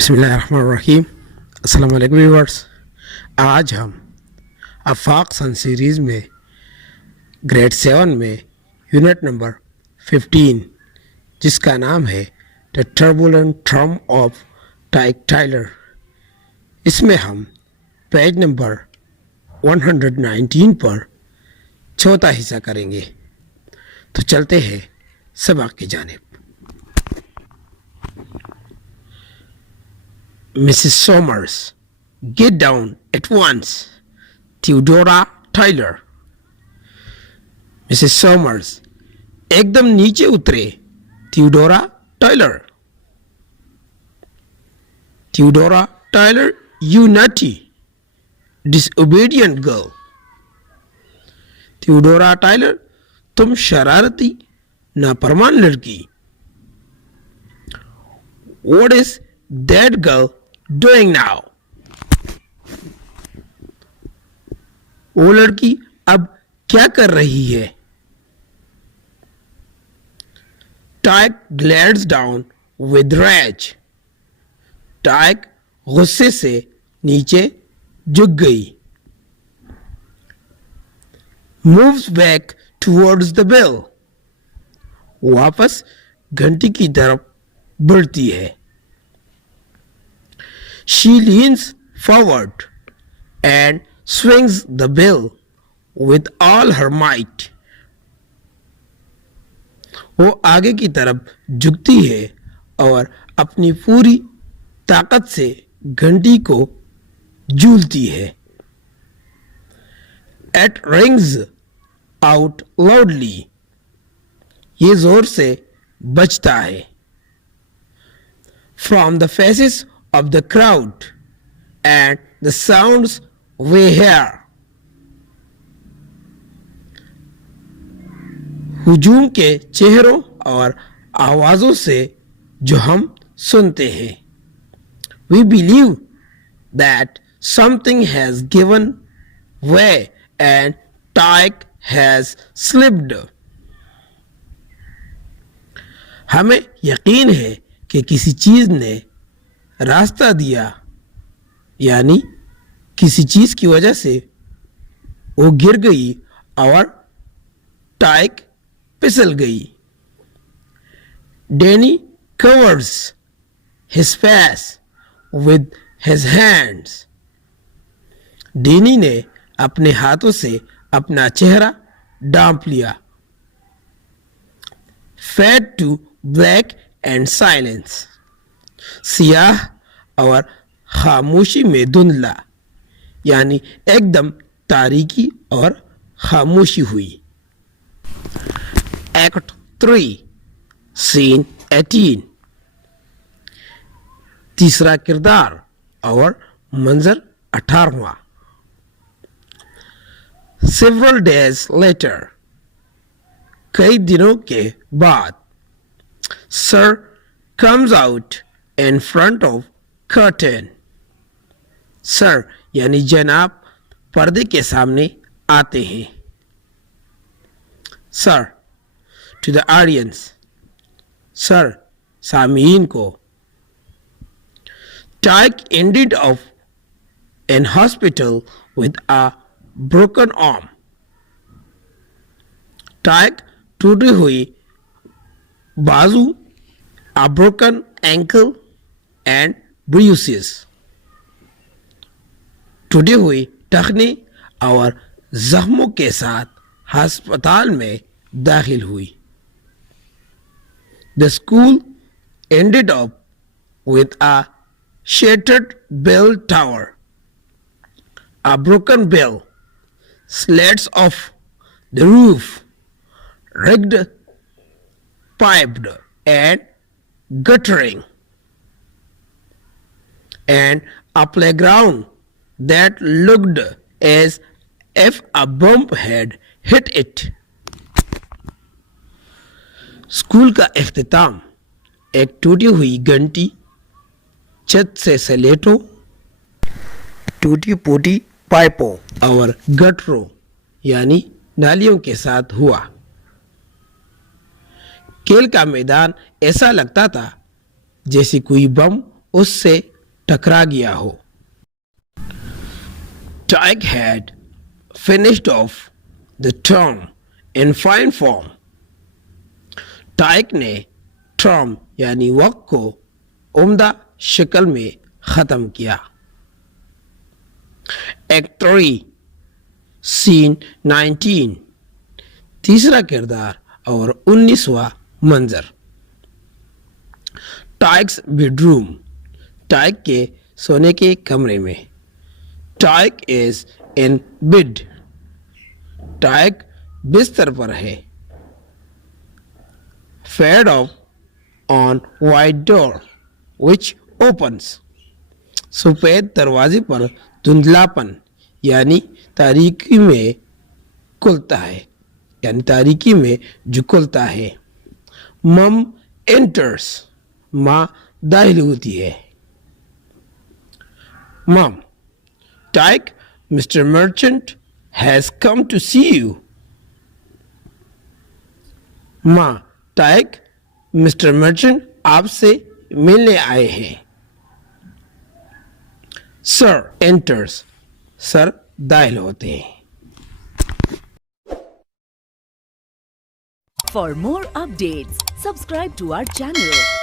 बिस्मिल्लाहिर्रहमानिर्रहीम। अस्सलाम वालेकुम व्यूअर्स। आज हम आफाक सन सीरीज़ में ग्रेड 7 में यूनिट नंबर 15 जिसका नाम है the turbulent term of Tyke Tyler, इसमें हम पेज नंबर 119 पर चौथा हिस्सा करेंगे। तो चलते हैं सबक की जानिब। Mrs. Somers, get down at once. Theodora Tyler. Mrs. Somers, एकदम नीचे उतरे। Theodora Tyler. Theodora Tyler, you naughty, disobedient girl. Theodora Tyler, तुम शरारती नाफरमान लड़की। What is that girl doing now? वो लड़की अब क्या कर रही है? Tyke glares down with rage. Tyke गुस्से से नीचे झुक गई। Moves back towards the bell. वापस घंटी की तरफ बढ़ती है। She leans forward and swings the bell with all her might. वो आगे की तरफ झुकती है और अपनी पूरी ताकत से घंटी को झूलती है। It rings out loudly. ये जोर से बजता है। From the faces of the crowd and the sounds we hear. हुजूम के चेहरों और आवाज़ों से जो हम सुनते हैं। We believe that something has given way and Tyke has slipped. हमें यकीन है कि किसी चीज़ ने रास्ता दिया, यानी किसी चीज की वजह से वो गिर गई और टाइक फिसल गई। Danny covers his face with his hands. डेनी ने अपने हाथों से अपना चेहरा ढांप लिया। Fade to black and silence. सियाह और खामोशी में धुंधला, यानी एकदम तारीकी और खामोशी हुई। Act 3 scene 18। तीसरा किरदार और मंजर 18वां। Several days later, कई दिनों के बाद, Sir comes out in front of curtain. Sir यानी जनाब पर्दे के सामने आते हैं। Sir to the audience, sir सामीन को। Tyke ended up in hospital with a broken arm. Tyke टूटी हुई बाजू, a broken ankle and bruises. टूटी हुई टखनी और जख्मों के साथ अस्पताल में दाखिल हुई। The school ended up with a shattered bell tower, a broken bell, slats off the roof, rigged, piped and guttering, and a playground that looked as if a bomb had hit it. School का इख्तिताम एक टूटी हुई घंटी, छत से सलेटों, टूटी फूटी पाइपों और गटरों यानी नालियों के साथ हुआ। खेल का मैदान ऐसा लगता था जैसे कोई बम उससे टकरा गया हो। Tyke had finished off the term in fine form. टाइक ने टर्म यानी वक्त को उम्दा शक्ल में ख़त्म किया। एक्ट 3 सीन 19 तीसरा किरदार और 19वां मंजर। टाइक्स बेडरूम टाइक के सोने के कमरे में। टाइक इज इन बेड टाइक बिस्तर पर है। Fade off on white door which opens सफेद दरवाजे पर धुंधलापन यानी तारीकी में खुलता है यानी तारीकी में झुकलता है। मम एंटर्स माँ दाखिल होती है। Mum Tyke Mister Merchant has come to see you. माँ टाइक मिस्टर मर्चेंट आपसे मिलने आए हैं। सर एंटर्स सर दाखिल होते हैं। For more updates, subscribe to our channel